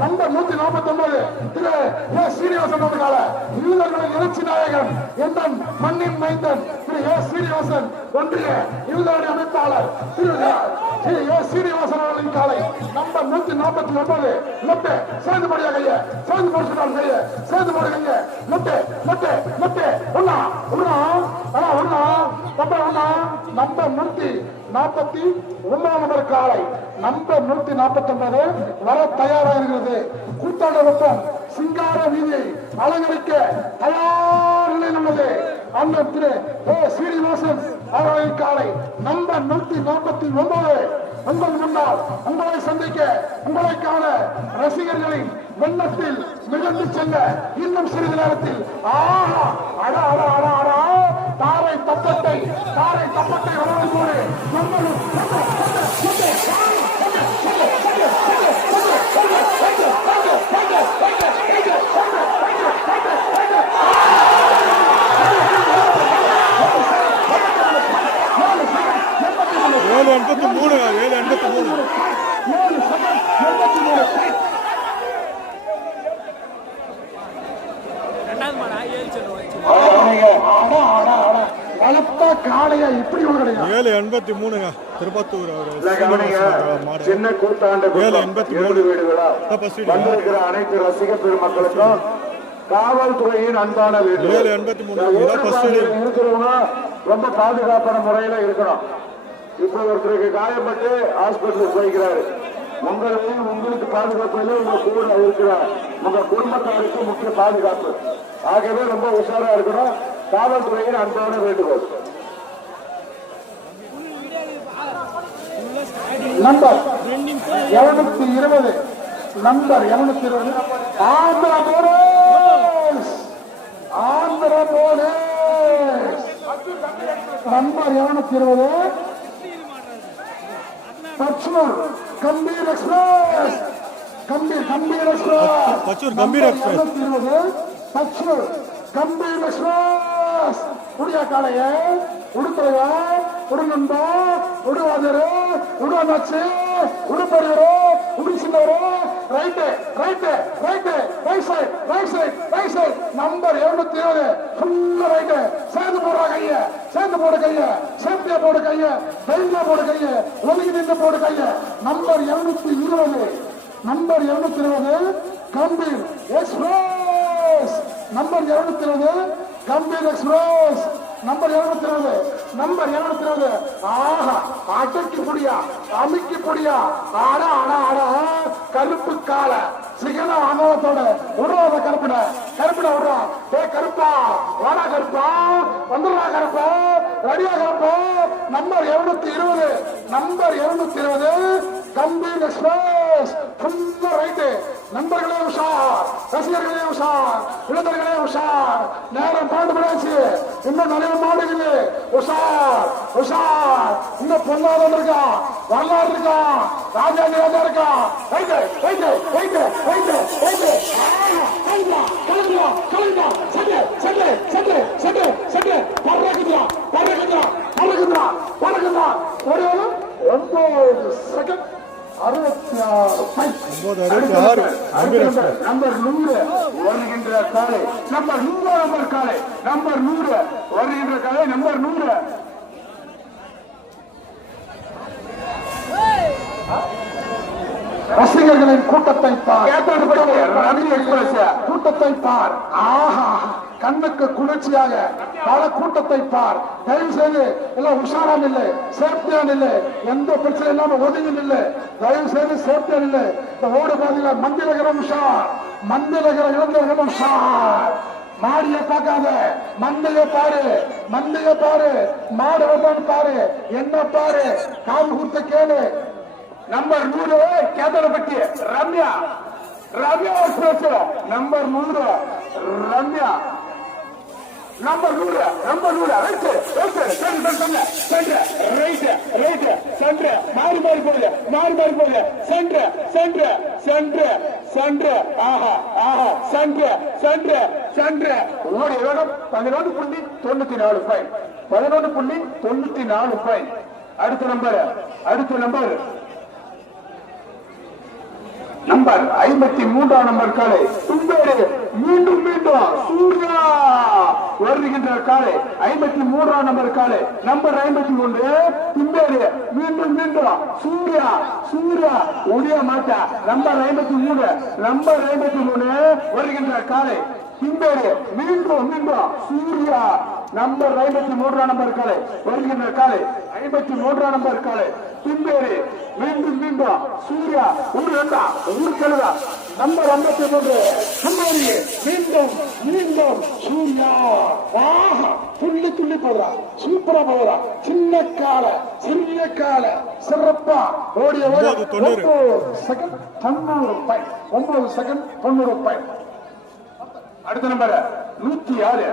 Number 149 திரு ஏ சீனிவாசன் அவர்களால யூதர்களின் எழுச்சி நாயகன் எந்தன் மண்ணின் மைந்தன் திரு ஏ சீனிவாசன் ஒன்றிய யூதருடைய அமைப்பாளர் திரு ஏ சீனிவாசன் அவர்களின் காலை நம்பர் 149 லெப்ட் சேர்ந்து போடியா கைய சேர்ந்து போட சொன்னார் கைய சேர்ந்து போடு கைய லெப்ட் ஒண்ணா நம்பர் 149 நம்பர் காலை நம்பர் 149 வர தயாராக இருக்கிறது. கூத்தாண்ட வெப்பம் சிங்கார வீதியை அலங்கரிக்க தயார் நிலையில் உள்ளது. அண்ணன் திரு ஏ சீனிவாசன் அவர்களின் காலை நம்பர் 149 உங்கள் முன்னால் உங்களை சந்திக்க உங்களை காண ரசிகர்களின் வெள்ளத்தில் மிதந்து செல்ல இன்னும் சிறிது நேரத்தில் தாரை தப்பட்டை வளர்ந்து போடு காளையா இப்படி 783 திருப்பத்தூர் சின்ன கூத்தாண்டு 783 வீடு விழா வந்திருக்கிற அனைத்து ரசிக பெருமக்களுக்கும் காவல்துறையின் அன்பான வீடு. 783 இருக்கிறவங்க ரொம்ப பாதுகாப்பான முறையில இருக்கணும். இப்போ ஒருத்தருக்கு காயப்பட்டு ஹாஸ்பிட்டலுக்கு போய்க்கிறாரு. உங்களுக்கு பாதுகாப்பு இல்லை, உங்க கூட இருக்கிறார் உங்க குடும்பத்தாருக்கு முக்கிய பாதுகாப்பு. ஆகவே ரொம்ப உஷாரா இருக்கணும். காவல்துறையின் அன்பான வேண்டுகோள். Number 220 number 220 Andhra police number 220 Pachur Gambhir express Pachur Gambhir express உடைய காலைய உடுத்துறையா உடுநம்பா உடுவாதரு உடுவனாச்சு உடுப்படியரு உடுச்சின்னவரு ரைட் சைட் நம்பர் 220 ஃபுல்லா ரைட் சேர்ந்து போடுற கைய சேஃப்டியா போடு கைய தைரியமா போடு கைய ஒதுங்கி நின்று போடு கைய number 220 Gambhir express number 220 Gambhir express number 220 ஆஹா அடக்கி புடியா அமுக்கி புடியா ஆடா கருப்பு கால சிகன அனுபவத்தோட விடுறத கருப்பிட விடுறா. ஏ கருப்பா வாடா கருப்பா வந்துடுறா கருப்பா ரெடியா கருப்பா நம்பர் 220 கம்பீர் எக்ஸ்பிரஸ் ஃபுல்லா ரைட்டு. நண்பர்களே உஷார், ரசிகர்களே உஷார், இளைஞர்களே உஷார். நேரம் பாண்டு விடாச்சு, இன்னும் நிறைய மாடுகள். உஷார் இன்னும் பொன்னாதம் இருக்கான், வரலாறு இருக்கான், ராஜா இருக்கான். நம்பர் 100 வருகின்ற காலை நம்பர் 100 வருகின்ற காலை நம்பர் 100 ரசிகர்களின் கூட்டத்தை பார். ஆஹா கண்ணுக்கு குளிர்ச்சியாக பல கூட்டத்தை பார். தயவு செய்து எல்லாம் உஷாரான் இல்லை, சேஃப்டியான் இல்லை, எந்த பிரச்சனை இல்லாம ஒதுங்கி இல்லை. தயவு செய்து சேஃப்டியான் இல்லை. இந்த ஓடு பாதையில மந்திரகிற உஷார், மந்திரகிற இளைஞர்களும் உஷார். மாடிய பார்க்காத, மந்தைய பாரு, மாடு வந்தான்னு பாரு, என்ன பாரு, கால் கொடுத்த கேளு. Number 100 Kethanapatti Ramya number 100 Ramya number 100 மாறி போகுது சென்று ஆஹா சென்று ஓடி வேணும் 11.94 பாயிண்ட் 11.94 பாயிண்ட். அடுத்த நம்பர் நம்பர் 53 நம்பர் காலை தும்பேடு மீண்டும் மீண்டும் சூர்யா வருகின்ற காலை 53 நம்பர் காலை நம்பர் 53 தும்பேடு மீண்டும் மீண்டும் சூர்யா சூர்யா ஒடிய மாட்டா நம்பர் 53 வருகின்ற காலை தும்பேடு மீண்டும் மீண்டும் சூர்யா நம்பர் 53 நம்பர் காலை வருகின்ற காலை 53 நம்பர் காலை தும்பேடு மீண்டும் மீண்டும் சூர்யா ஊர் கழுதா நம்பர் 53 தும்பேடு மீண்டும் மீண்டும் சூர்யா துள்ளி துள்ளி போடுறா சூப்பரா போடுறா சின்ன கால சிறப்பா ஓடிய 9 செகண்ட் 90 பாயிண்ட் 9 செகண்ட் 90 பாயிண்ட். அடுத்த நம்பர் 106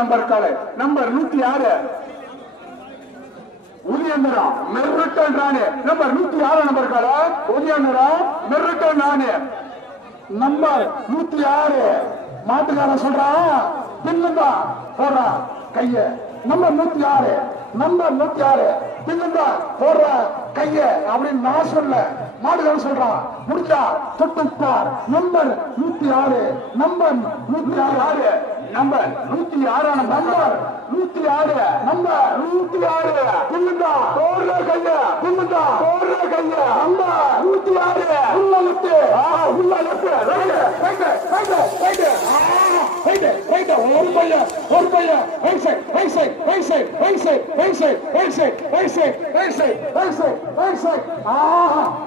நம்பர் காலை நம்பர் 106 உதயந்திரம் மெர்ரட்டல் ராணி நம்பர் 106 நம்பர் காலை உதயந்திரம் மெர்ரட்டல் ராணி நம்பர் 106 மாட்டுக்கார சொல்றான் பின்னுந்தா போடுறா கைய நம்பர் 106 பின்னுந்தா போடுற கைய அப்படின்னு நான் சொல்ல மாடுகள் சொல்றான் முடிஞ்சா தொட்டுப்பார் number 106 number 106 number 106 number 106 number 106 புல்லுண்டா போடுற கைய புல்லுண்டா போடுற கைய நம்பர் 106 உள்ள லெஃப்ட் ரைட் ஒரு பையன் ரைட் சைடு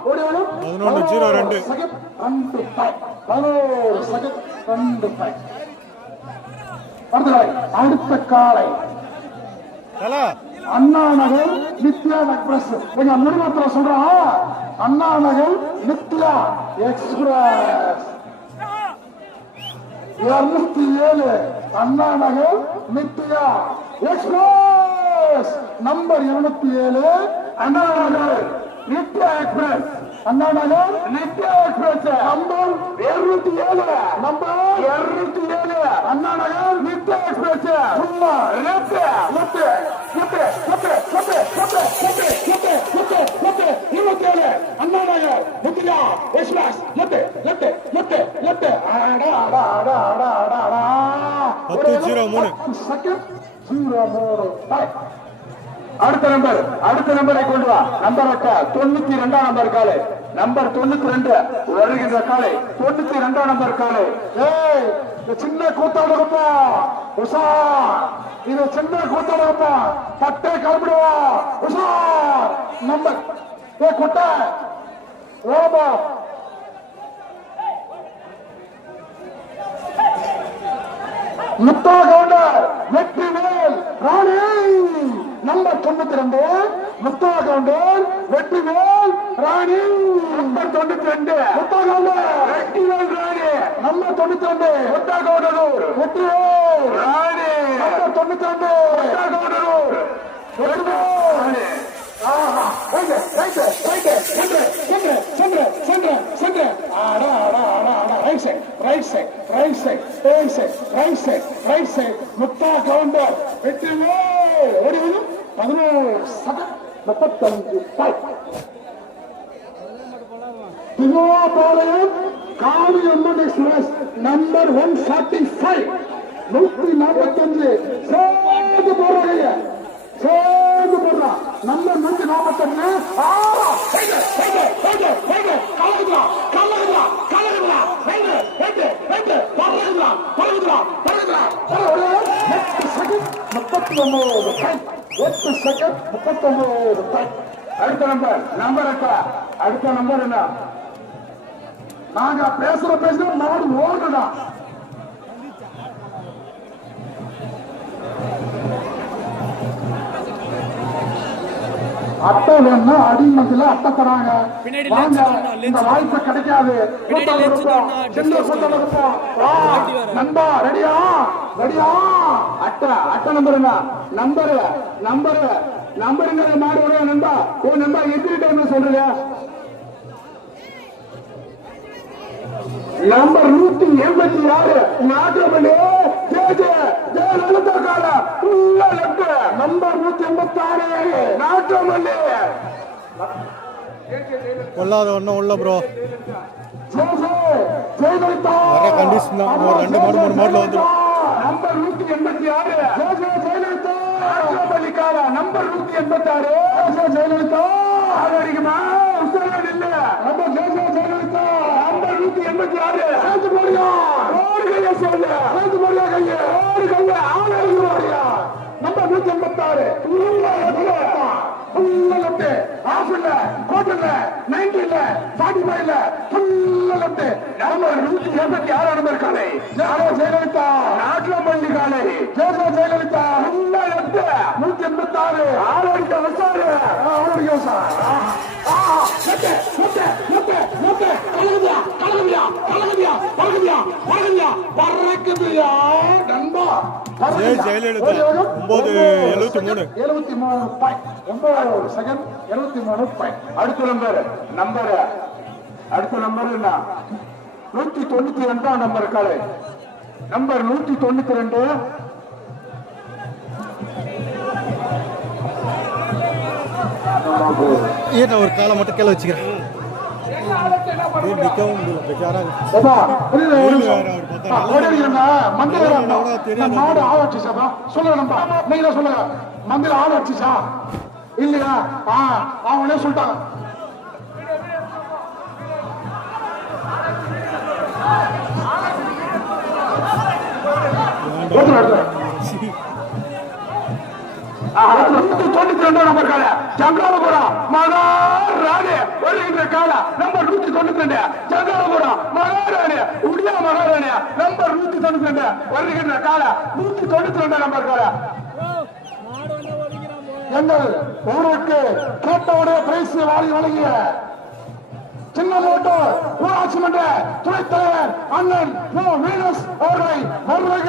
ஓடி வரும் 11-02 செகண்ட் 2 பாயிண்ட் 11 செகண்ட் 2 பாயிண்ட். அடுத்த காலை அண்ணா நகர் நித்யா எக்ஸ்பிரஸ் எங்க நிறுவனத்தில் சொல்றோம் Anna Nagar Nithya express 207 Anna Nagar Nithya express number 207 Anna Nagar Nithya express Anna Nagar Nithya express number 207 Anna Nagar Nithya express சும்மா left Anna Nagar Nithya express left 10-03 second 03. அடுத்த நம்பரை கொண்டு வா நம்பர் 92 நம்பர் காலை நம்பர் 92 வருகின்ற காலை 92 நம்பர் காலை சின்ன கூத்தாடுப்பா உஷா இது சின்ன கூத்தாடுப்பா பட்டை கிளம்பிடுவா உஷா நம்பர் கொட்டை ஓபா முத்தா கவுண்டர் வெற்றிவேல் ராணி நம்பர் 92 முத்தா கவுண்டர் வெற்றிவேல் ராணி நம்பர் 92 முத்தா கவுண்டர் வெற்றிவேல் ராணி நம்பர் 92 முத்தா கவுண்டர் வெற்றிவேல் ராணி நம்பர் 92 முத்தா கவுண்டர் வெற்றிவேல் ராணி முத்தா கவுண்டர் வெற்றி ஓடிவதும் 11-35 திருவாபாளையம் காவி அம்மன் எக்ஸ்பிரஸ் நம்பர் 145 145 சேர்ந்து போறாங்க சேர்ந்து போடுறான் நம்பர் 149 அடுத்த நம்பர் என்ன நாங்க பேசுற மாடு ஓடுடா அட்டை வேணும்னா அடிமத்தில அட்டை தராங்க வாங்க இந்த வாய்ப்பு கிடைக்காது நண்பா ரெடியா அட்டை நம்பருங்க மாடு வரையா நண்பா நண்பா எத்தனை டைம் சொல்றீங்க நம்பர் 186 நாகமணி ஜெயலலிதா கால நம்பர் 186 நாகமணி கொள்ளாத ஒன்றும் உள்ள ப்ரோ. ஜெயலலிதா வர கண்டிஷன் தான். ஒரு 2 மாடு 3 மாடுல வந்துடும். நம்பர் 186 ஜெயலலிதா பள்ளிக்கார நம்பர் 186 ஜெயலலிதா அடிக்குமா உத்தரவு இல்ல. நம்ம ஜெயலலிதா நம்பர் 186 சேர்த்து போடியா ஓடு கைய சொல்லு சேர்த்து போடியா கைய ஓடு கைய ஆளு போடியா நம்பர் 186 ஃபுல்லா லெஃப்ட் ஆஃப் இல்ல கோட் இல்ல 90 இல்ல 45 இல்ல ஃபுல்லா லெஃப்ட் நம்பர் 186 நம்பர் காலை ஜெயலலிதா நாட்லமல்லி காலை ஜெயலலிதா ஃபுல்லா லெஃப்ட் 186 ஆரோடிக்க வசாரு ஆரோடிக்க வசாரு ஜெயலலிதா 973 அடுத்த நம்பர் என்ன 192 நம்பர் காலை நம்பர் 192 ஏன் ஒரு காலை மட்டும் கீழே வச்சுக்கிறேன். நிற்கவும் முடியல பெச்சாரா. மாடு ஆளாச்சுச்சா சொல்லுங்க நம்பா நீங்களே சொல்லுங்க மந்திர ஆளாச்சுச்சா இல்லையா அவங்களே சொல்லிட்டாங்க. நம்பர் கால ஜங்காலபுரம் மகாராணி வருகின்ற கால நம்பர் 192 ஜங்காலபுரம் மகாராணி உடியா மகாராணி நம்பர் 192 வருகின்ற கால 192 நம்பர் கால எங்கள் ஊருக்கு கேட்டவுடைய பிரைஸ் வாங்கி வழங்கிய சின்ன மோட்டோர் ஊராட்சி மன்ற துணைத் தலைவர் அண்ணன் வீனஸ் அவர்களை வருக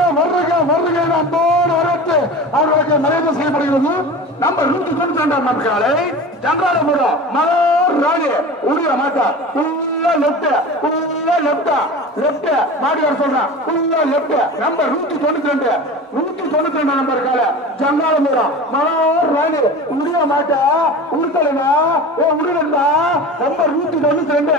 அன்போடு வரவேற்று அவர்களுக்கு மரியாதை செய்யப்படுகிறது. நம்பர் 192 நம்பர் காலை ஜங்காலபுரம் மகாராணி உடைய மாட்டா ஃபுல்லா லெஃப்ட் மாடியார் சொல்றேன் ஃபுல்லா லெஃப்ட் நம்பர் 192 நம்பர் கால ஜங்காலபுரம் மகாராணி உடைய மாட்டா உடுத்தலைனா உடுனா நம்பர் 192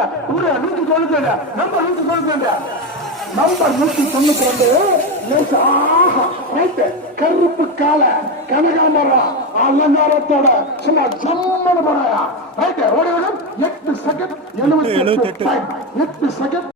நம்பர் 192 கருப்பு கால கனகாமரம் அலங்காரத்தோட சும்மா ஜம்மனு போறாயா 8 செகண்ட் 78 செகண்ட்